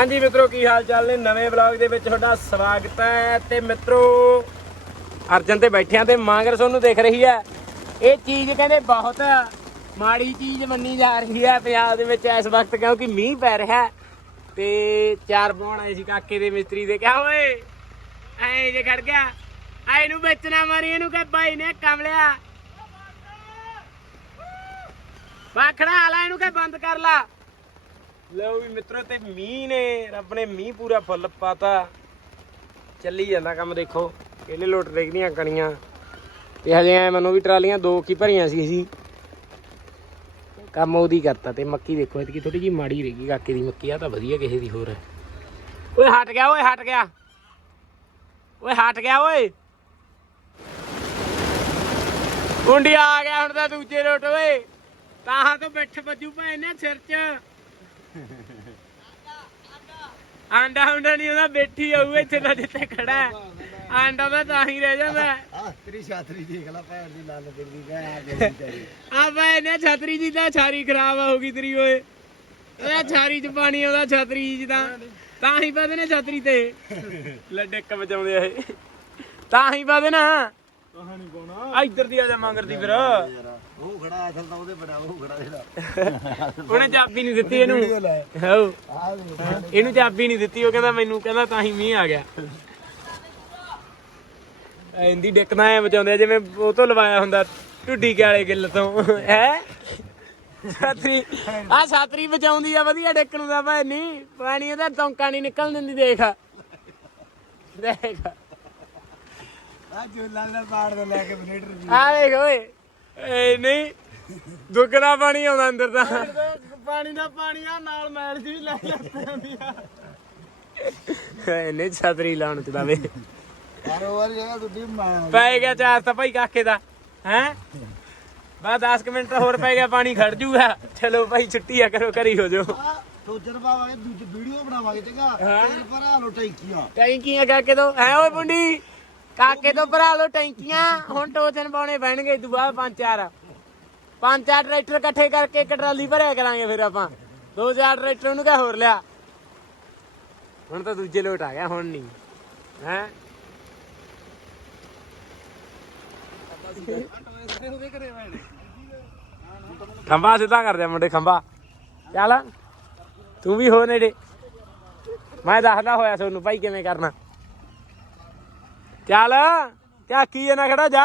ਹਾਂਜੀ ਮਿੱਤਰੋ, ਕੀ ਹਾਲ ਚਾਲ ਨੇ? ਨਵੇਂ ਵਲੌਗ ਦੇ ਵਿੱਚ ਤੁਹਾਡਾ ਸਵਾਗਤ ਹੈ। ਤੇ ਮਿੱਤਰੋ, ਅਰਜਨ ਤੇ ਬੈਠਿਆਂ ਤੇ ਮਾਂਗਰ ਤੁਹਾਨੂੰ ਦਿਖ ਰਹੀ ਹੈ। ਇਹ ਚੀਜ਼ ਕਹਿੰਦੇ ਬਹੁਤ ਮਾੜੀ ਚੀਜ਼ ਮੰਨੀ ਜਾ ਰਹੀ ਹੈ ਪੰਜਾਬ ਦੇ ਵਿੱਚ ਇਸ ਵਕਤ, ਕਿਉਂਕਿ ਮੀਂਹ ਪੈ ਰਿਹਾ ਤੇ ਚਾਰ ਪਾਉਣ ਆਏ ਸੀ ਕਾਕੇ ਦੇ ਮਿਸਤਰੀ ਦੇ। ਕਿਹਾ ਓਏ ਐ ਜੇ ਖੜ ਗਿਆ। ਐ ਇਹਨੂੰ ਵਿੱਚ ਮਾਰੀ, ਇਹਨੂੰ ਕਹ ਭਾਈ ਨੇ ਕਮਲਿਆ। ਬਾਖੜਾ ਆਲਾ ਇਹਨੂੰ ਕਹ ਬੰਦ ਕਰ ਲਾ। ਲਓ ਵੀ ਮਿੱਤਰੋ ਤੇ ਮੀਂਹ ਨੇ, ਰੱਬ ਨੇ ਮੀਂਹ ਪੂਰਾ ਫੁੱਲ ਪਾਤਾ। ਚੱਲੀ ਜਾਂਦਾ ਕੰਮ ਦੇਖੋ ਕਿਹਲੇ ਲੋਟ ਦੇਖਦੀਆਂ ਕਣੀਆਂ। ਤੇ ਹਜੇ ਐ ਮੈਨੂੰ ਵੀ ਟਰਾਲੀਆਂ ਦੋ ਕੀ ਭਰੀਆਂ ਸੀ ਅਸੀਂ। ਕੰਮ ਉਹਦੀ ਕਰਤਾ ਤੇ ਮੱਕੀ ਦੇਖੋ ਇਤਕੀ ਥੋੜੀ ਜੀ ਮਾੜੀ ਰਹੀ ਕਾਕੇ ਦੀ ਮੱਕੀ ਆ ਤਾਂ ਵਧੀਆ ਕਿਸੇ ਦੀ ਹੋਰ ਹੈ। ਓਏ ਹਟ ਗਿਆ, ਓਏ ਹਟ ਗਿਆ। ਓਏ ਹਟ ਗਿਆ, ਓਏ। ਕੁੰਡੀਆ ਆ ਗਿਆ ਹੁਣ ਤਾਂ ਦੂਜੇ ਲੋਟ, ਓਏ। ਤਾਂ ਤੋਂ ਬੈਠ ਵੱਜੂ ਭਾਈ ਨੇ ਸਿਰ 'ਚ। ਆਂਡਾ ਹੁੰਦਾ ਨਹੀਂ ਉਹਦਾ ਬੈਠੀ ਆਊ ਇੱਥੇ ਦਾ ਜਿੱਥੇ ਖੜਾ ਹੈ ਆਂਡਾ ਤਾਂ ਤਾਂ ਹੀ ਰਹਿ ਜਾਂਦਾ ਆ ਤੇਰੀ ਛਾਤਰੀ ਦੇਖ ਲੈ ਭੈਣ ਦੀ ਲੱਲ ਦਿੰਦੀ ਗਏ ਆ ਗਈ ਤੇਰੀ ਆ ਬਈ ਨੇ ਛਤਰੀ ਜੀ ਤਾਂ ਛਾਰੀ ਖਰਾਬ ਹੋ ਗਈ ਤੇਰੀ ਓਏ ਉਹਦਾ ਛਾਰੀ ਚ ਪਾਣੀ ਆਉਂਦਾ ਛਤਰੀ ਜੀ ਤਾਂ ਤਾਂ ਹੀ ਪਦੇ ਨੇ ਛਤਰੀ ਤੇ ਲੈ ਡਿੱਕ ਵਜਾਉਂਦੇ ਆ ਇਹ ਤਾਂ ਹੀ ਪਦੇ ਨਾ ਕਹਾਣੀ ਕੋਣਾ ਆ ਇੱਧਰ ਦੀ ਆ ਜਾ ਮੰਗਰਦੀ ਫਿਰ ਯਾਰ ਉਹ ਖੜਾ ਅਸਲ ਤਾਂ ਉਹਦੇ ਬੜਾ ਉਹ ਖੜਾ ਜਿਹੜਾ। ਉਹਨੇ ਚਾਬੀ ਨਹੀਂ ਦਿੱਤੀ ਇਹਨੂੰ। ਲੈ। ਹੋ ਆ ਦੇ ਇਹਨੂੰ ਚਾਬੀ ਨਹੀਂ ਦਿੱਤੀ ਉਹ ਕਹਿੰਦਾ ਮੈਨੂੰ ਕਹਿੰਦਾ ਤਾਂ ਹੀ ਮੀਂਹ ਆ ਗਿਆ। ਇੰਦੀ ਡਿੱਕਦਾ ਐ ਬਚਾਉਂਦੇ ਜਿਵੇਂ ਉਹ ਤੋਂ ਲਵਾਇਆ ਹੁੰਦਾ ਢੁੱਡੀ ਕੇ ਵਾਲੇ ਗਿੱਲ ਤੋਂ। ਹੈ? ਛਾਤਰੀ। ਆ ਛਾਤਰੀ ਬਚਾਉਂਦੀ ਆ ਵਧੀਆ ਡਿੱਕ ਨੂੰ ਦਾ ਭਾਈ ਨਹੀਂ ਪਾਣੀ ਉਹਦਾ ਟੌਂਕਾ ਨਹੀਂ ਨਿਕਲ ਦਿੰਦੀ ਦੇਖ। ਦੇਖ। ਆ ਝੂਲਾ ਦਾ ਪਾੜ ਦੇ ਲੈ ਕੇ ਬਨੇਟਰ ਆ ਦੇਖ ਓਏ। ਏ ਨਹੀਂ ਦੁੱਗਣਾ ਪਾਣੀ ਆਉਂਦਾ ਅੰਦਰ ਤਾਂ। ਪਾਣੀ ਦਾ ਪਾਣੀ ਆ ਨਾਲ ਮੈਲ ਜੀ ਵੀ ਲੈ ਜਾਂਦੇ ਹੁੰਦੀ ਆ। ਇਹਨੇ ਛਾਤਰੀ ਲਾਉਣ ਚ ਦਾਵੇ ਯਾਰ ਉਹ ਵਾਲੀ ਜਗ੍ਹਾ ਟੁੱਟੀ ਮੈਂ ਪੈ ਗਿਆ ਚਾਰ ਤਾਂ ਭਾਈ ਕਾਕੇ ਦਾ ਹੈ? ਬਸ 10 ਮਿੰਟ ਹੋਰ ਪੈ ਗਿਆ ਪਾਣੀ ਖੜ ਜੂਗਾ। ਚਲੋ ਭਾਈ ਛੁੱਟੀ ਆ ਕਰੋ ਕਰੀ ਹੋ ਜਾਓ। ਆ ਟੋਚਰ ਪਾਵਾਂਗੇ ਦੂਜੀ ਵੀਡੀਓ ਬਣਾਵਾਂਗੇ ਚੰਗਾ ਹਾਂ। ਤੇਰੇ ਆ ਲੋ ਟੈਂਕੀਆਂ। ਟੈਂਕੀਆਂ ਕਾਕੇ ਤੋਂ। ਐ ਓਏ ਬੁੰਡੀ ਕਾਕੇ ਤੋਂ ਭਰਾ ਲੋ ਟੈਂਕੀਆਂ, ਹੁਣ ਟੋਚਨ ਪਾਉਣੇ ਪੈਣਗੇ ਤੂੰ ਬਾਅਦ ਪੰਜ ਚਾਰ। ਪੰਜ ਚਾਰ ਟਰੈਕਟਰ ਇਕੱਠੇ ਕਰਕੇ ਇੱਕ ਟਰਾਲੀ ਭਰਿਆ ਕਰਾਂਗੇ ਫਿਰ ਆਪਾਂ। ਦੋ ਚਾਰ ਟਰੈਕਟਰ ਨੂੰ ਕਹ ਹੋਰ ਲਿਆ। ਹੁਣ ਤਾਂ ਦੂਜੇ ਲੋਟ ਆ ਗਿਆ, ਹੁਣ ਨਹੀਂ। ਹੈ? ਖੰਭਾ ਸਿੱਧਾ ਕਰ ਦਿਆ ਮੁੰਡੇ, ਖੰਭਾ। ਚੱਲ, ਤੂੰ ਵੀ ਹੋ ਨੇੜੇ। ਮੈਂ ਦੱਸਦਾ ਹੋਇਆ ਤੁਹਾਨੂੰ ਭਾਈ ਕਿਵੇਂ ਕਰਨਾ। ਚੱਲ, ਕਿਆ ਕੀ ਨਾ ਖੜਾ ਜਾ।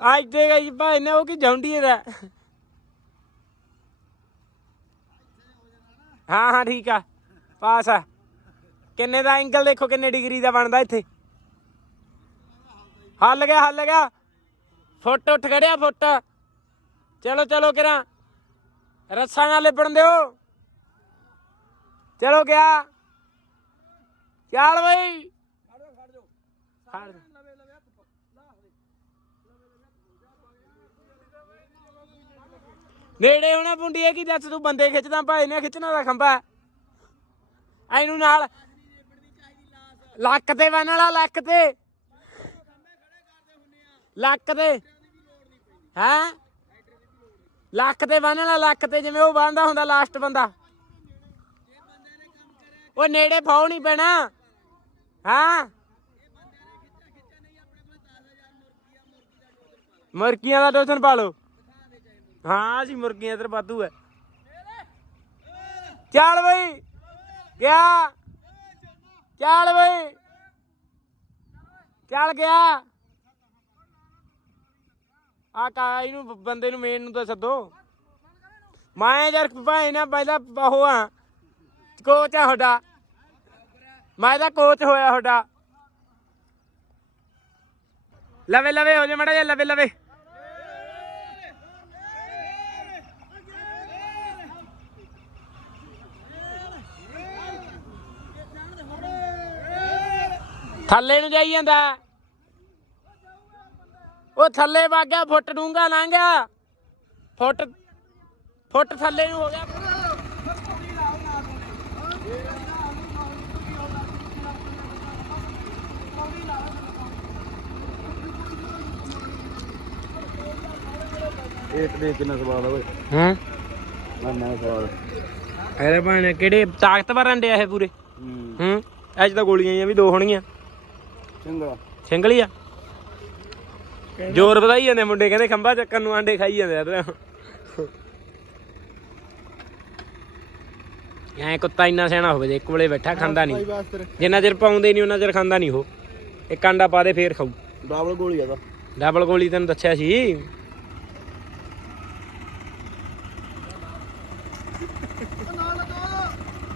ਅੱਜ ਦੇ ਗਈ ਭਾਈ ਨੇ ਉਹ ਕੀ ਜੌਂਡੀਏ ਦਾ ਹਾਂ ਹਾਂ, ਠੀਕ ਆ, ਪਾਸ ਆ। ਕਿੰਨੇ ਦਾ ਐਂਗਲ ਦੇਖੋ, ਕਿੰਨੇ ਡਿਗਰੀ ਦਾ ਬਣਦਾ ਇੱਥੇ। ਹੱਲ ਗਿਆ ਹੱਲ ਗਿਆ। ਫੁੱਟ ਉੱਠ ਖੜਿਆ, ਫੁੱਟ। ਚਲੋ ਚਲੋ ਕਿਰਾਂ, ਰੱਸਾਂ ਨਾਲ ਲਿਪਣ ਦਿਓ। ਚਲੋ ਗਿਆ। ਚੱਲ ਬਈ। ਖੜ ਨੇੜੇ ਹੋਣਾ ਪੁੰਡੀ ਕੀ ਦੱਸ ਤੂੰ? ਬੰਦੇ ਖਿੱਚਦਾ, ਭਾਈ ਨੇ ਖਿੱਚਣਾ ਦਾ ਖੰਭਾ। ਐਨੂੰ ਨਾਲ ਲੱਕ ਤੇ ਬੰਨ ਵਾਲਾ, ਲੱਕ ਤੇ। ਲੱਕ ਤੇ। ਹੈਂ? ਲੱਕ ਤੇ ਬੰਨ ਵਾਲਾ, ਲੱਕ ਤੇ, ਜਿਵੇਂ ਉਹ ਬੰਨਦਾ ਹੁੰਦਾ ਲਾਸਟ ਬੰਦਾ। ਉਹ ਨੇੜੇ ਫਾਉ ਨਹੀਂ ਪੈਣਾ। ਹਾਂ? ਮੁਰਗੀਆਂ ਦਾ ਟੋਚਨ ਪਾ ਲਓ ਹਾਂ ਜੀ ਮੁਰਗੀਆਂ ਇੱਧਰ ਵਾਧੂ ਹੈ ਚੱਲ ਬਈ। ਗਿਆ। ਚੱਲ ਬਈ। ਚੱਲ ਗਿਆ। ਆ ਕਾ ਇਹਨੂੰ ਬੰਦੇ ਨੂੰ ਮੇਨ ਨੂੰ ਤਾਂ ਸੱਦੋ। ਮੈਂ ਯਾਰ ਭਾਈ ਨਾ ਪਹਿਲਾਂ ਉਹ ਆ। ਕੋਚ ਆ ਤੁਹਾਡਾ ਮੈਂ ਤਾਂ ਕੋਚ ਹੋਇਆ ਤੁਹਾਡਾ ਲਵੇ ਲਵੇ, ਹੋ ਜਾ ਮੜਾ ਜਾ ਲਵੇ ਲਵੇ। ਥੱਲੇ ਨੂੰ ਜਾਈ ਜਾਂਦਾ। ਉਹ ਥੱਲੇ ਵਗ ਗਿਆ ਫੁੱਟ ਡੂੰਗਾ ਲੰਘ ਗਿਆ। ਫੁੱਟ ਫੁੱਟ ਥੱਲੇ ਨੂੰ ਹੋ ਗਿਆ। ਇਹ ਤੇ ਕਿੰਨਾ ਸਵਾਲ ਆ ਓਏ। ਹੂੰ? ਮੈਂ ਨਾ ਸਵਾਲ ਅਰੇ ਭਾਣੇ ਕਿਹੜੇ ਤਾਕਤਵਰ ਅੰਡੇ ਆ ਇਹ ਪੂਰੇ? ਹੂੰ। ਹੂੰ? ਅੱਜ ਤਾਂ ਗੋਲੀਆਂ ਜਿਹੀਆਂ ਵੀ ਦੋ ਹੋਣਗੀਆਂ। ਸਿੰਗਲ ਹੀ ਆ। ਜ਼ੋਰ ਵਧਾਈ ਜਾਂਦੇ ਮੁੰਡੇ ਕਹਿੰਦੇ ਖੰਭਾ ਚੱਕਣ ਨੂੰ ਆਂਡੇ ਖਾਈ ਜਾਂਦੇ ਆ ਐ ਕੁੱਤਾ ਇੰਨਾ ਸਿਆਣਾ ਹੋਵੇ ਜੇ ਇੱਕ ਵੇਲੇ ਬੈਠਾ ਖਾਂਦਾ ਨਹੀਂ। ਜਿੰਨਾ ਚਿਰ ਪਾਉਂਦੇ ਨਹੀਂ ਉਹਨਾਂ ਚਿਰ ਖਾਂਦਾ ਨਹੀਂ ਉਹ। ਇੱਕ ਆਂਡਾ ਪਾ ਦੇ ਫੇਰ ਖਾਊ। ਡਬਲ ਗੋਲੀ ਆ ਦਾ ਡਬਲ ਗੋਲੀ ਤੈਨੂੰ ਦੱਸਿਆ ਸੀ।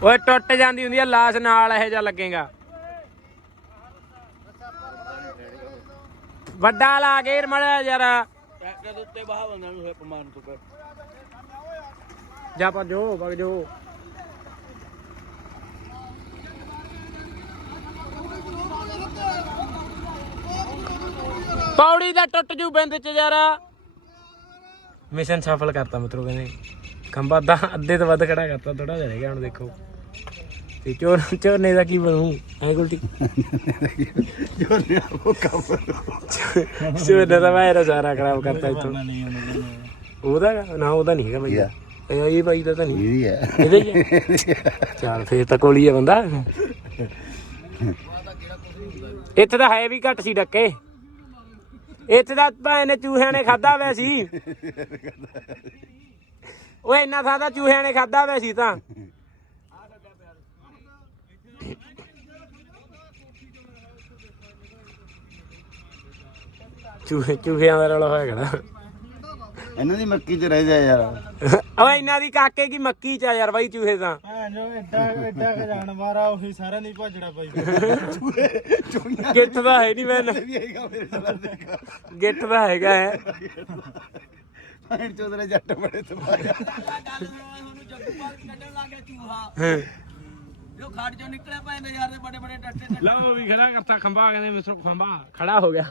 ਓਏ ਟੁੱਟ ਜਾਂਦੀ ਹੁੰਦੀ ਆ ਲਾਸ਼ ਨਾਲ ਇਹ ਜਾ ਲੱਗੇਗਾ। ਵੱਡਾ ਲਾ ਕੇ ਮੜਿਆ ਯਾਰ। ਟਰੈਕਟਰ ਦੇ ਉੱਤੇ ਬਾਹ ਬੰਦਾ ਨੂੰ ਹਿੱਪ ਮਾਰਨ ਤੋਂ ਕਰ ਜਾ ਪਾ ਜੋ ਵਗ ਜੋ। ਪੌੜੀ ਦਾ ਟੁੱਟ ਜੂ ਬਿੰਦ ਚ ਯਾਰ। ਮਿਸ਼ਨ ਸਫਲ ਕਰਤਾ ਮਿੱਤਰੋ ਕਹਿੰਦੇ। ਖੰਭਾ ਅੱਧਾ ਅੱਧੇ ਤੋਂ ਵੱਧ ਖੜਾ ਕਰਤਾ ਥੋੜਾ ਜਿਹਾ ਰਹਿ ਗਿਆ ਹੁਣ ਦੇਖੋ। ਤੇ ਚੋਰ ਚੋਰਨੇ ਦਾ ਕੀ ਬਣੂ? ਐ ਗੁਲਟੀ? ਜੋ ਨੇ ਉਹ ਕੰਮ ਚੋਰਨੇ ਦਾ ਵਾਇਰਾ ਸਾਰਾ ਖਰਾਬ ਕਰਤਾ ਇੱਥੋਂ। ਉਹਦਾ ਗਾ? ਨਾ ਉਹਦਾ ਨਹੀਂ ਹੈਗਾ ਬਾਈ. ਇਹ ਇਹ ਬਾਈ ਦਾ ਤਾਂ ਨਹੀਂ। ਇਹਦੀ ਹੈ ਇਹਦੇ ਹੀ ਆ? ਚੱਲ ਫੇਰ ਤਾਂ ਕੋਲੀ ਆ ਬੰਦਾ। ਇੱਥੇ ਤਾਂ ਹੈ ਵੀ ਘੱਟ ਸੀ ਡੱਕੇ। ਇੱਥੇ ਤਾਂ ਭਾਵੇਂ ਨੇ ਚੂਹਿਆਂ ਨੇ ਖਾਦਾ ਹੋਇਆ ਸੀ। ਓਏ ਇੰਨਾ ਸਾਦਾ ਚੂਹਿਆਂ ਨੇ ਖਾਦਾ ਹੋਇਆ ਸੀ ਤਾਂ। ਚੂਹੇ ਚੂਹਿਆਂ ਦਾ ਰੌਲਾ ਹੋਇਆ ਖੜਾ ਇਹਨਾਂ ਦੀ ਮੱਕੀ 'ਚ ਰਹਿ ਜਾ ਯਾਰ। ਓਏ ਇਹਨਾਂ ਦੀ ਕਾਕੇ ਕੀ ਮੱਕੀ ਚ ਆ ਯਾਰ ਬਾਈ ਚੂਹੇ ਤਾਂ। ਹਾਂ ਜੋ ਐਡਾ ਐਡਾ ਕ ਜਾਨਵਰ ਆ ਉਹੀ ਸਾਰਿਆਂ ਦੀ ਭਜੜਾ ਪਾਈ ਚੁਣੀਆਂ ਗਿੱਠ ਦਾ ਹੈ ਨਹੀਂ ਮੈਨ। ਵੀ ਆਏਗਾ ਮੇਰੇ ਨਾਲ ਦੇਖਾ। ਗਿੱਠ ਦਾ ਹੈਗਾ ਹੈ। ਭਾਈ ਚੋਦਰੇ ਜੱਟ ਬੜੇ ਤਬਾਇਆ ਹਾਂ। ਜੋ ਖਾੜ ਚੋਂ ਨਿਕਲਿਆ ਪੈਂਦੇ ਯਾਰ ਦੇ ਬੜੇ ਬੜੇ ਡੱਟੇ ਲਓ ਵੀ ਖੜਾ ਕਰਤਾ ਖੰਭਾ ਕਹਿੰਦੇ ਮਿਸਰ ਖੰਭਾ। ਖੜਾ ਹੋ ਗਿਆ।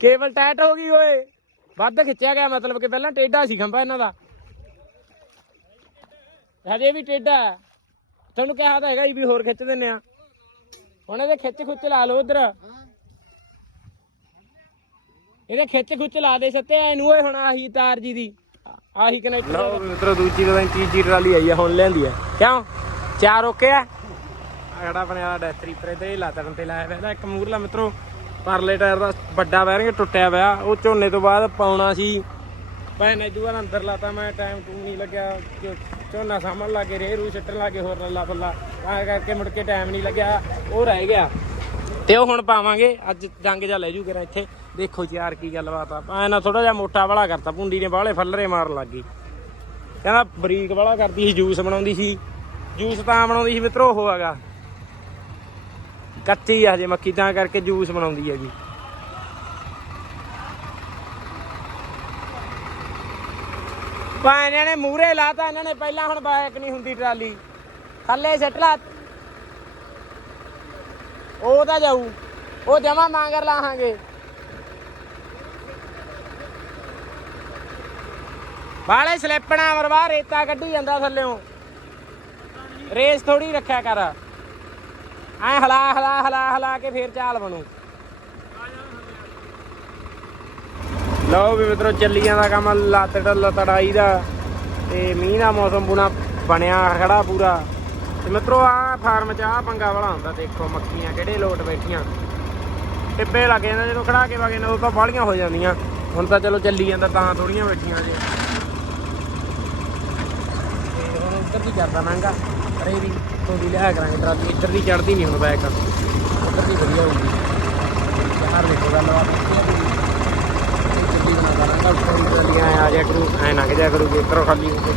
ਕੇਬਲ ਟਾਈਟ ਹੋ ਗਈ ਓਏ। ਵੱਧ ਖਿੱਚਿਆ ਗਿਆ ਮਤਲਬ ਕਿ ਪਹਿਲਾਂ ਟੇਢਾ ਸੀ ਖੰਭਾ ਇਹਨਾਂ ਦਾ। ਹਜੇ ਵੀ ਹੈ। ਤੁਹਾਨੂੰ ਕਿਹਾ ਤਾਂ ਹੈਗਾ ਸੀ ਵੀ ਹੋਰ ਖਿੱਚ ਦਿੰਨੇ ਆ ਹੁਣ ਇਹਦੇ ਖਿੱਚ ਖੁੱਚ ਲਾ ਲਓ ਉਧਰ। ਇਹਦੇ ਖਿੱਚ ਖੁੱਚ ਲਾ ਦੇ ਸੱਤੇ ਇਹਨੂੰ ਓਏ ਹੁਣ ਆਹੀ ਤਾਰ ਜੀ ਦੀ। ਆਹੀ ਕਨੈਕਟ ਲਓ ਮਿੱਤਰੋ ਦੂਜੀ ਤਾਂ ਤੀਜੀ ਟਰਾਲੀ ਆਈ ਆ ਹੁਣ ਲੈਂਦੀ ਆ। ਕਿਉਂ? ਚਾਰ ਓਕੇ ਆ? ਆੜਾ ਆਪਣੇ ਵਾਲਾ ਡੈਸਟਰੀ ਪਰ ਇਹਦੇ ਲਾਤਣ ਤੇ ਲਾਇਆ ਹੋਇਆ ਇੱਕ ਮੂਰਲਾ ਮਿੱਤਰੋ। ਪਰਲੇ ਟਾਇਰ ਦਾ ਵੱਡਾ ਬੈਰਿੰਗ ਟੁੱਟਿਆ ਪਿਆ। ਉਹ ਝੋਨੇ ਤੋਂ ਬਾਅਦ ਪਾਉਣਾ ਸੀ। ਭੈਣ ਇਦੂ ਵਾਰ ਅੰਦਰ ਲਾਤਾ, ਮੈਂ ਟਾਈਮ ਟੂ ਨਹੀਂ ਲੱਗਿਆ। ਝੋ- ਝੋਨਾ ਸਾਹਮਣ ਲੱਗੇ ਰੇ ਰੂ ਛੱਟਣ ਲੱਗੇ, ਹੋਰ ਲੱਲਾ ਬੱਲਾ ਤਾਂ ਕਰਕੇ ਮੁੜ ਕੇ ਟਾਈਮ ਨਹੀਂ ਲੱਗਿਆ। ਉਹ ਰਹਿ ਗਿਆ। ਤੇ ਉਹ ਹੁਣ ਪਾਵਾਂਗੇ। ਅੱਜ ਜੰਗ ਜਾ ਲੈ ਜੂ ਕਰਾਂ ਇੱਥੇ। ਦੇਖੋ ਜੀ ਯਾਰ ਕੀ ਗੱਲਬਾਤ ਆ। ਐ ਨਾ ਥੋੜਾ ਜਿਹਾ ਮੋਟਾ ਵਾਲਾ ਕਰਤਾ। ਪੁੰਡੀ ਨੇ ਬਾਹਲੇ ਫੱਲਰੇ ਮਾਰਨ ਲੱਗ ਗਈ। ਕਹਿੰਦਾ ਬਰੀਕ ਵਾਲਾ ਕਰਦੀ ਸੀ, ਜੂਸ ਬਣਾਉਂਦੀ ਸੀ। ਜੂਸ ਤਾਂ ਬਣਾਉਂਦੀ ਸੀ ਮਿੱਤਰੋ ਉਹ ਹੈਗਾ। ਕੱਚੀ ਆ ਹਜੇ ਮੱਕੀ, ਤਾਂ ਕਰਕੇ ਜੂਸ ਬਣਾਉਂਦੀ ਹੈਗੀ। ਭਾਣੇ ਨੇ ਮੂਰੇ ਲਾਤਾ, ਇਹਨਾਂ ਨੇ ਪਹਿਲਾਂ ਹੁਣ ਬਾਇਕ ਨਹੀਂ ਹੁੰਦੀ ਟਰਾਲੀ। ਥੱਲੇ ਸਿੱਟ ਲਾ। ਉਹ ਤਾਂ ਜਾਊ। ਉਹ ਜਮਾ ਮਾਂਗਰ ਲਾਹਾਂਗੇ। ਬਾਲੇ ਸਲਿੱਪਣਾ ਮਰਵਾ ਰੇਤਾ ਕੱਢੀ ਜਾਂਦਾ ਥੱਲਿਓਂ ਰੇਸ ਥੋੜੀ ਰੱਖਿਆ ਕਰ। ਐ ਹਲਾ ਹਲਾ ਹਲਾ ਹਲਾ ਕੇ ਫੇਰ ਚਾਲ ਬਣੂ। ਲਓ ਵੀ ਮਿੱਤਰੋ ਚੱਲੀ ਜਾਂਦਾ ਕੰਮ, ਲੱਤ ਢੱਲ ਤੜਾਈ ਦਾ। ਤੇ ਮੀਂਹ ਦਾ ਮੌਸਮ ਪੂਰਾ ਬਣਿਆ ਖੜਾ ਪੂਰਾ। ਤੇ ਮਿੱਤਰੋ ਆ ਫਾਰਮ ਚ ਆ ਪੰਗਾ ਵਾਲਾ ਹੁੰਦਾ, ਦੇਖੋ ਮੱਖੀਆਂ ਕਿਹੜੇ ਲੋਟ ਬੈਠੀਆਂ। ਟਿੱਬੇ ਲੱਗ ਜਾਂਦਾ, ਜਦੋਂ ਖੜਾ ਕੇ ਵਗੇ ਨੇ ਉਹ ਤਾਂ ਬਾਹਲੀਆਂ ਹੋ ਜਾਂਦੀਆਂ। ਹੁਣ ਤਾਂ ਚਲੋ ਚੱਲੀ ਜਾਂਦਾ, ਤਾਂ ਥੋੜੀਆਂ ਬੈਠੀਆਂ ਜੇ। ਤੇ ਹੁਣ ਇੱਧਰ ਦੀ ਕਰਦਾ ਮਹਿੰਗਾ। ਅਰੇ ਵੀ ਥੋੜੀ ਲਿਆ ਕਰਾਂਗੇ ਟਰਾਲੀ ਇੱਧਰ ਦੀ ਚੜਦੀ ਨਹੀਂ ਹੁਣ ਬੈਕ ਉੱਧਰ ਦੀ ਵਧੀਆ ਹੋਊਗੀ। ਯਾਰ ਦੇਖੋ ਗੱਲਬਾਤ ਚੱਲੀ ਬਣਾ ਕਰਾਂਗਾ ਉੱਪਰ ਦੀ ਟਰਾਲੀਆਂ ਆ ਜਾ ਕਰੂ ਐ ਲੰਘ ਜਾ ਕਰੂਗੀ ਇੱਧਰੋਂ ਖਾਲੀ ਹੋ ਕੇ।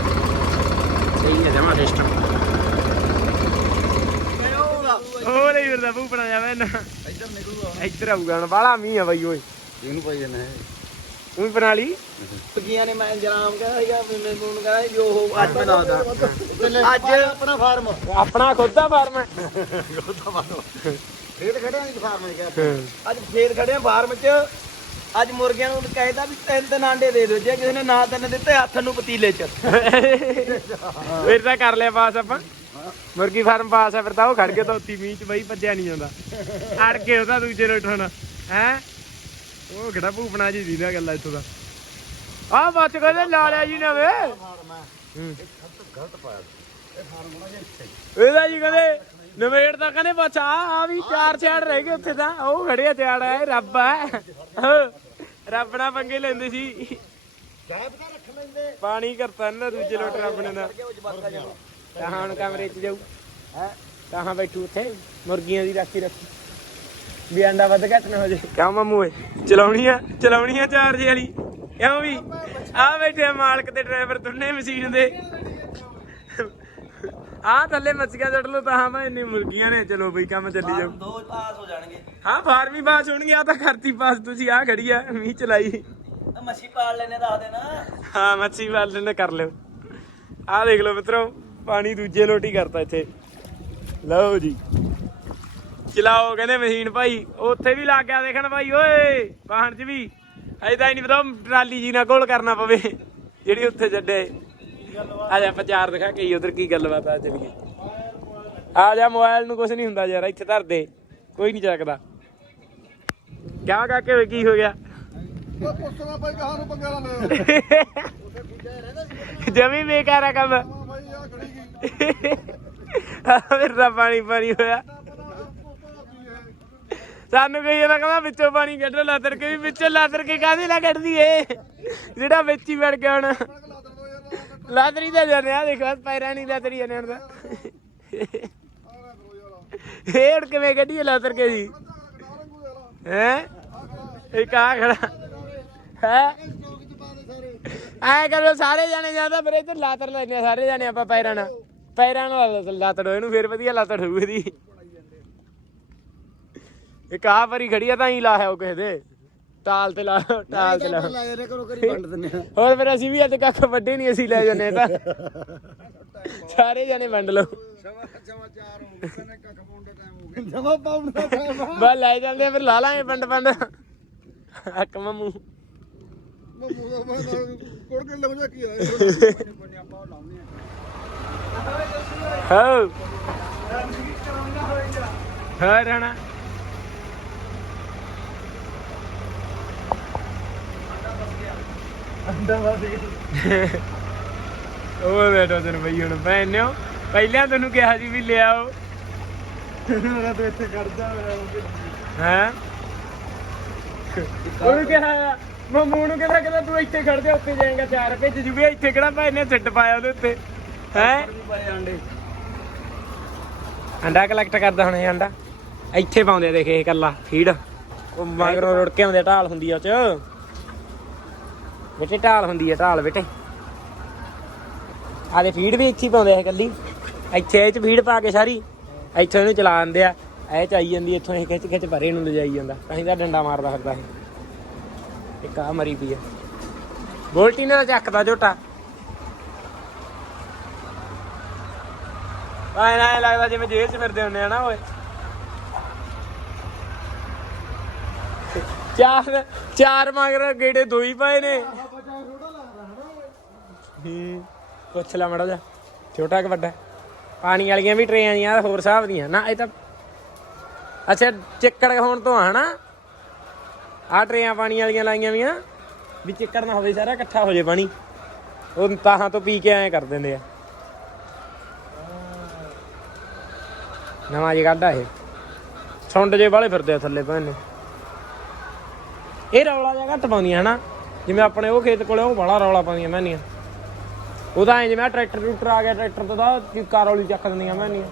ਸਹੀ ਹੈ ਜਮਾ ਸਿਸਟਮ ਹੋਰ ਹੀ ਫਿਰਦਾ ਭੂਪਣਾ ਜਾਵੇ ਨਾ। ਇੱਧਰ ਨਿਕਲੂਗਾ ਇੱਧਰ ਆਊਗਾ ਹੁਣ ਬਾਹਲਾ ਮੀਂਹ ਆ ਬਈ ਓਏ। ਇਹਨੂੰ ਪਾਈ ਜਾਣਾ ਹੈ ਤੂੰ ਵੀ ਬਣਾ ਲਈ? ਪੱਕੀਆਂ ਨੇ ਮੈਂ ਜਰਾਮ ਕਹਾ ਸੀਗਾ ਮੈਨੂੰ ਉਹਨੂੰ ਕਹਾ ਜੋ ਉਹ ਅੱਜ ਬਣਾਦਾ ਅੱਜ ਆਪਣਾ ਫਾਰਮ। ਆਪਣਾ ਖੁਦ ਦਾ ਫਾਰਮ ਹੈ। ਖੇਤ ਖੜਿਆ ਨਹੀਂ ਫਾਰਮ ਨੇ ਕਿਹਾ। ਅੱਜ ਖੇਤ ਖੜੇ ਆ ਫਾਰਮ 'ਚ। ਅੱਜ ਮੁਰਗਿਆਂ ਨੂੰ ਕਹਿੰਦਾ ਵੀ ਤਿੰਨ ਤਿੰਨ ਆਂਡੇ ਦੇ ਦਿਓ ਜੇ ਕਿਸੇ ਨੇ ਨਾ ਤਿੰਨ ਦਿੱਤੇ ਹੱਥ ਨੂੰ ਪਤੀਲੇ 'ਚ। ਫਿਰ ਤਾਂ ਕਰ ਲਿਆ ਪਾਸ ਆਪਾਂ। ਮੁਰਗੀ ਫਾਰਮ ਪਾਸ ਆ ਫਿਰ ਤਾਂ ਉਹ ਖੜ ਕੇ ਤਾਂ ਉੱਤੀ ਮੀਂਹ ਚ ਬਈ ਭੱਜਿਆ ਨਹੀਂ ਜਾਂਦਾ। ਅੜ ਕੇ ਉਹਦਾ ਦੂਜੇ ਨੂੰ ਉਠਾਉਣਾ ਹੈ? ਉਹ ਕਿਹੜਾ ਭੂਪਣਾ ਜੀ ਦੀ ਨਾ ਗੱਲਾਂ ਇੱਥੋਂ ਦਾ। ਆ ਬੱਚ ਕਹਿੰਦੇ ਲਾ ਲਿਆ ਜੀ ਨਵੇਂ ਇਹਦਾ ਜੀ ਕਹਿੰਦੇ, ਨਵੇੜ ਤਾਂ ਕਹਿੰਦੇ ਬਸ ਆ ਆ ਵੀ ਚਾਰ ਛਾੜ ਰਹਿ ਗਏ ਉੱਥੇ ਤਾਂ। ਉਹ ਖੜਿਆ ਤਿਆੜ ਹੈ ਰੱਬ ਹੈ ਰੱਬ ਨਾਲ ਪੰਗੇ ਲੈਂਦੇ ਸੀ। ਪਾਣੀ ਕਰਤਾ ਨਾ ਦੂਜੇ ਲੋਟ ਰੱਬ ਨੇ ਦਾ। ਤਾਂ ਹੁਣ ਕਮਰੇ 'ਚ ਜਾਊ। ਹੈ ਕਹਾਂ ਬੈਠੂ ਉੱਥੇ, ਮੁਰਗੀਆਂ ਦੀ ਰਾਖੀ ਰੱਖੀ। ਵੀ ਅੰਡਾ ਵੱਧ ਘੱਟ ਨਾ ਹੋ ਜੇ ਕਿਉਂ ਮਾਮੂ ਓਏ ਚਲਾਉਣੀ ਆ ਚਲਾਉਣੀ ਆ ਚਾਰਜ ਵਾਲੀ। ਕਿਉਂ ਵੀ? ਆ ਬੈਠੇ ਆ ਮਾਲਕ ਤੇ ਡਰਾਈਵਰ ਦੋਨੇ ਮਸ਼ੀਨ ਦੇ। ਆ ਥੱਲੇ ਮੱਛੀਆਂ ਛੱਡ ਲਓ ਤਾਂ ਮੈਂ ਇੰਨੀ ਮੁਰਗੀਆਂ ਨੇ। ਚਲੋ ਬਈ ਕੰਮ ਚੱਲੀ ਜਾਊ। ਦੋ ਪਾਸ ਹੋ ਜਾਣਗੇ। ਹਾਂ ਫਾਰਮੀ ਬਾਸ ਹੋਣਗੇ ਆ ਤਾਂ ਕਰਤੀ ਪਾਸ। ਤੁਸੀਂ ਆ ਖੜੀ ਆ ਮੀਂਹ ਚਲਾਈ। ਮੱਛੀ ਪਾਲ ਲੈਨੇ ਦੱਸ ਦੇਣਾ। ਹਾਂ ਮੱਛੀ ਵਾਲੇ ਨੇ ਕਰ ਲਿਓ। ਆ ਦੇਖ ਲਓ ਮਿੱਤਰੋ ਪਾਣੀ ਦੂਜੇ ਲੋਟੀ ਕਰਤਾ ਇੱਥੇ। ਲਓ ਜੀ। ਚਲਾਓ ਕਹਿੰਦੇ ਮਸ਼ੀਨ ਭਾਈ। ਉੱਥੇ ਵੀ ਲੱਗ ਗਿਆ ਦੇਖਣ ਭਾਈ ਓਏ ਵਾਹਣ 'ਚ ਵੀ। ਅਜੇ ਤਾਂ ਹੀ ਨਹੀਂ ਪਤਾ ਟਰਾਲੀ ਜੀ ਨਾਲ ਕੋਲ ਕਰਨਾ ਪਵੇ ਜਿਹੜੀ ਉੱਥੇ ਛੱਡੇ। ਆ ਜਾ ਪ੍ਰਚਾਰ ਦਿਖਾ ਕੇ ਉਧਰ ਕੀ ਗੱਲਬਾਤ ਆ ਚੱਲੀਏ ਆ ਜਾ ਮੋਬਾਈਲ ਨੂੰ ਕੁਝ ਨਹੀਂ ਹੁੰਦਾ ਯਾਰ ਇੱਥੇ ਧਰ ਦੇ ਕੋਈ ਨਹੀਂ ਚੱਕਦਾ। ਕਿਆ ਕਾਕੇ ਓਏ ਕੀ ਹੋ ਗਿਆ? ਪੁੱਛਣਾ ਭਾਈ ਕਹਾਂ ਨੂੰ ਪੰਗਾ ਨਾ ਲੈ ਜਮੀ ਬੇਕਾਰ ਆ ਕੰਮ। ਭਾਈ ਆ ਖੜੀ ਗਈ। ਮੇਰੇ ਪਾਣੀ ਪਾਣੀ ਹੋਇਆ। ਸਾਨੂੰ ਕਹੀ ਜਾਂਦਾ ਕਹਿੰਦਾ ਵਿੱਚੋਂ ਪਾਣੀ ਕੱਢ ਲਾਦਰ ਕੇ ਵੀ ਵਿੱਚੋਂ ਲਾਦਰ ਕੇ ਕਾਹਦੇ ਲਾ ਕੱਢਦੀ ਏ? ਜਿਹੜਾ ਵਿੱਚ ਹੀ ਵੜ ਗਿਆ ਹੁਣ। ਲਾਦਰੀ ਦਾ ਜਾਣੇ ਆ, ਦੇਖੋ ਪੈਰਾਂ ਨਹੀਂ ਲਾਦਰੀ ਜਾਣੇ ਹੁਣ ਦਾ। ਇਹ ਕਿਵੇਂ ਕੱਢੀ ਏ ਲਾਦਰ ਕੇ ਜੀ ਹੈ? ਇੱਕ ਆ ਖੜਾ। ਹੈ? ਐ ਕਰੋ, ਸਾਰੇ ਜਾਣੇ ਜਾਂਦਾ ਫਿਰ ਇੱਧਰ ਲਾਤਰ ਲੈਣੇ ਆ, ਸਾਰੇ ਜਾਣੇ ਆਪਾਂ ਪੈਰਾਂ ਨਾਲ। ਪੈਰਾਂ ਨਾਲ ਲਾਤੜ ਇਹਨੂੰ ਫਿਰ ਵਧੀਆ ਲਾਤੜ ਹੋਊ ਇਹਦੀ। ਇੱਕ ਆ ਪਰੀ ਖੜੀ ਆ ਤਾਂ ਹੀ ਲਾਇਆ ਉਹ ਕਿਸੇ ਦੇ। ਟਾਲ ਤੇ ਲਾ ਟਾਲ ਤੇ ਲਾ। ਲੈ ਜਾਨੇ ਕਰੋ ਕਰੀ ਵੰਡ ਦਿੰਨੇ ਆ। ਹੋਰ ਫਿਰ ਅਸੀਂ ਵੀ ਅੱਜ ਕੱਖ ਵੱਡੇ ਨਹੀਂ ਅਸੀਂ ਲੈ ਜੰਨੇ ਤਾਂ। ਸਾਰੇ ਜਾਣੇ ਵੰਡ ਲਓ। ਸਮਾਚਾਰ ਹੋ ਗਏ ਕਨੇ ਕੱਖ ਪਾਉਣ ਦਾ ਟਾਈਮ ਹੋ ਗਿਆ। ਜਮਾ ਪਾਉਣ ਦਾ ਟਾਈਮ ਆ। ਬਸ ਲੈ ਜਾਂਦੇ ਆ, ਫਿਰ ਲਾ ਲਾਂਗੇ ਪੰਡ ਪੰਡ ਅੱਕ ਮਮੂ। ਮੂੰਹ ਦਾ ਮੈਂ ਕੋੜ ਕੇ ਲੱਗ ਜਾ ਕੀ ਆ ਹੋ। ਹਾਂ। ਉਹ ਬੈਠੋ ਤੈਨੂੰ ਬਈ ਹੁਣ ਭੈਣਿਓ ਪਹਿਲਾਂ ਤੈਨੂੰ ਕਿਹਾ ਸੀ ਵੀ ਲਿਆਓ। ਮੇਰਾ ਤਾਂ ਇੱਥੇ ਕਰਦਾ ਹੈ? ਉਹਨੂੰ ਕਿਹਾ ਮਮੂ ਨੂੰ ਕਹਿੰਦਾ ਕਹਿੰਦਾ ਤੂੰ ਇੱਥੇ ਖੜ ਜਾ ਉੱਥੇ ਜਾਏਗਾ ਚਾਰ ਭੇਜ ਜੂਗੇ ਇੱਥੇ ਕਿਹੜਾ ਭਾਈ ਨੇ ਛੱਡ ਪਾਇਆ ਉਹਦੇ ਉੱਤੇ? ਹੈ? ਅੰਡੇ ਕਲੈਕਟ ਕਰਦਾ ਹੁਣ ਇਹ ਅੰਡਾ। ਇੱਥੇ ਪਾਉਂਦੇ ਦੇਖ ਇਹ ਕੱਲਾ ਫੀਡ। ਉਹ ਮਗਰੋਂ ਰੁੜ ਕੇ ਆਉਂਦੇ ਢਾਲ ਹੁੰਦੀ ਆ ਉਹ ਚ। ਬੇਟੇ ਢਾਲ ਹੁੰਦੀ ਹੈ ਢਾਲ ਬੇਟੇ। ਆਦੇ ਫੀਡ ਵੀ ਇੱਥੇ ਪਾਉਂਦੇ ਆ ਕੱਲੀ। ਇੱਥੇ ਇਹ ਚ ਫੀਡ ਪਾ ਕੇ ਸਾਰੀ, ਇੱਥੋਂ ਇਹਨੂੰ ਚਲਾ ਦਿੰਦੇ ਆ। ਇਹ ਚ ਆਈ ਜਾਂਦੀ ਇੱਥੋਂ ਇਹ ਖਿੱਚ ਖਿੱਚ ਭਰੇ ਨੂੰ ਲਿਜਾਈ ਜਾਂਦਾ। ਤਾਂ ਹੀ ਡੰਡਾ ਮਾਰਦਾ ਫਿਰਦਾ ਇਹ। ਇੱਕ ਆ ਮਰੀ ਪਈ ਆ। ਗੋਲਟੀ ਨੇ ਚੱਕਦਾ ਝੋਟਾ। ਆਏ ਨਾ ਲੱਗਦਾ ਜਿਵੇਂ ਜੇਲ੍ਹ 'ਚ ਫਿਰਦੇ ਹੁੰਦੇ ਆ ਨਾ ਓਏ। ਚਾਰ ਚਾਰ ਮਗਰ ਗੇੜੇ ਦੋ ਹੀ ਪਏ ਨੇ। ਹੂੰ, ਪੁੱਛ ਲੈ ਮੜਾ ਜਾ ਛੋਟਾ ਕਿ ਵੱਡਾ? ਪਾਣੀ ਵਾਲੀਆਂ ਵੀ ਟਰੇਆਂ ਦੀਆਂ ਹੋਰ ਹਿਸਾਬ ਦੀਆਂ। ਨਾ, ਇਹ ਤਾਂ ਅੱਛਾ, ਚਿੱਕੜ ਹੋਣ ਤੋਂ ਆ, ਹਨਾ? ਆ ਟਰੇਆਂ ਪਾਣੀ ਵਾਲੀਆਂ ਲਾਈਆਂ ਵੀਆਂ, ਵੀ ਚਿੱਕੜ ਨਾ ਹੋਵੇ, ਸਾਰਾ ਇਕੱਠਾ ਹੋ ਜੇ ਪਾਣੀ। ਉਹ ਤਾਹਾਂ ਤੋਂ ਪੀ ਕੇ ਐਂ ਕਰ ਦਿੰਦੇ ਆ। ਨਵਾਂ ਜੀ ਕੱਢਾ ਇਹ। ਸੁੰਡ ਜੇ ਵਾਲੇ ਫਿਰਦੇ ਆ ਥੱਲੇ ਭੈਣੇ। ਇਹ ਰੌਲਾ ਜਿਹਾ ਘੱਟ ਪਾਉਂਦੀਆਂ, ਹਨਾ? ਜਿਵੇਂ ਆਪਣੇ ਉਹ ਖੇਤ ਕੋਲੇ ਉਹ ਬੜਾ ਰੌਲਾ ਪਾਉਂਦੀਆਂ ਮੈਨੀਆਂ ਉਹਦਾ ਐ ਜਿਵੇਂ ਆਹ ਟਰੈਕਟਰ ਟਰੂਕਟਰ ਆ ਗਿਆ, ਟਰੈਕਟਰ ਤੋਂ ਦਾ ਕਾਰ ਵਾਲੀ ਚੱਕ ਦਿੰਦੀਆਂ ਮੈਨੀਆਂ